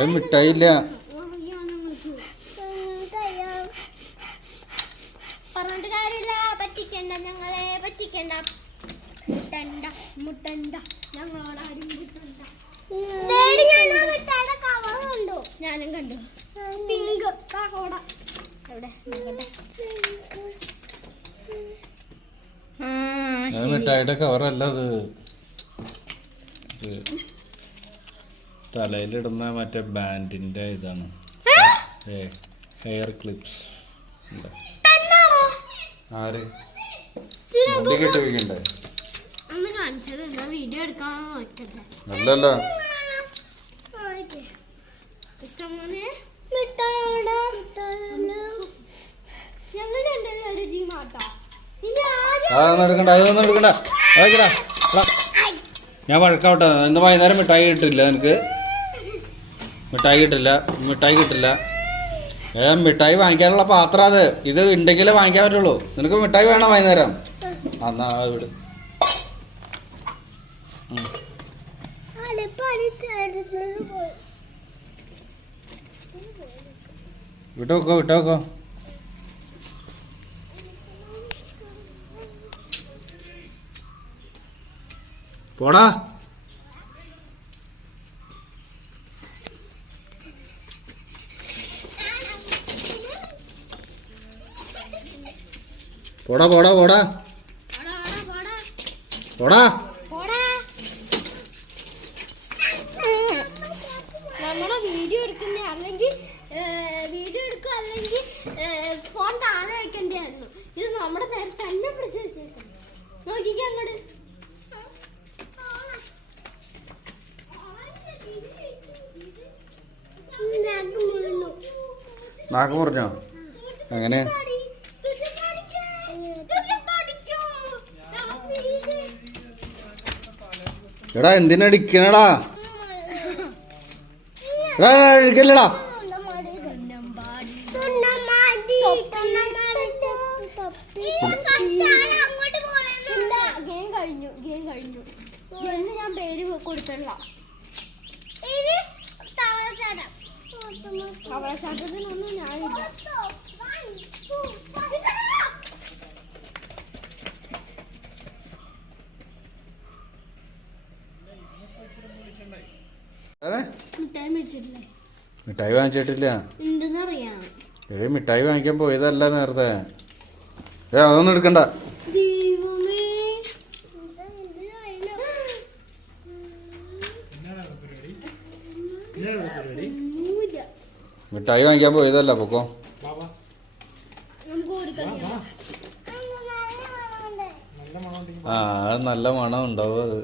അത് മിഠായില്ല. പറഞ്ഞിട്ട് കാര്യമില്ല. പറ്റിക്കണ്ട ഞങ്ങളെ പറ്റിക്കണ്ട. മുട്ടണ്ട മുട്ടണ്ട. ഞങ്ങളോട് ആരും മുട്ടണ്ട. ഞാനും കണ്ടു. പിങ്ക് കാക്കോട. എവിടെ? അത് ശരി. മിഠായിയുടെ കവറല്ല അത്. ഇത്. തലയിലിടുന്ന മറ്റേ ബാൻഡിന്റെ ഇതാണ്. Hair clips? ആര്? അല്ലല്ല അതൊന്നും എടുക്കണ്ട അതൊന്നും എടുക്കണ്ട. ഞാൻ വഴക്കാവട്ടെ. ഇന്ന് വൈകുന്നേരം മിഠായി കിട്ടില്ല നിനക്ക്. മിഠായി കിട്ടില്ല മിഠായി കിട്ടില്ല. ഏ മിഠായി വാങ്ങിക്കാനുള്ള പാത്രം അത്. ഇത് ഉണ്ടെങ്കിലേ വാങ്ങിക്കാൻ പറ്റുള്ളൂ. നിനക്ക് മിഠായി വേണം വൈകുന്നേരം? എന്നാ വിട്. വിട്ടോക്കോ വിട്ട് വെക്കോ വിട്ട് വെക്കോ പോടാ. പോടാ പോടാ പോടാ. പോടാ, പോടാ. വീഡിയോ എടുക്കുന്ന അല്ലെങ്കിൽ വീഡിയോ എടുക്കുക അല്ലെങ്കിൽ ഫോൺ താഴെ വെക്കേണ്ടതായിരുന്നു. ഇത് നമ്മുടെ നേരെ തന്നെ പിടിച്ച് വെച്ചേക്കാം. നോക്കിക്കേ അങ്ങോട്ട്. നാക്ക് മുറിഞ്ഞോ? അങ്ങനെ. എടാ എന്തിനടിക്കണടാ എടാ അടിക്കല്ലടാ ഞാൻ പേര് കൊടുത്തില്ല അതെ മിഠായി വാങ്ങിച്ചിട്ടില്ല. ഏ മിഠായി വാങ്ങിക്കാൻ പോയതല്ല നേരത്തെ. ഏ അതൊന്നും എടുക്കണ്ട. മിഠായി വാങ്ങിക്കാൻ പോയതല്ല പൊക്കോ. ആ നല്ല മണം ഉണ്ടാവും അത്.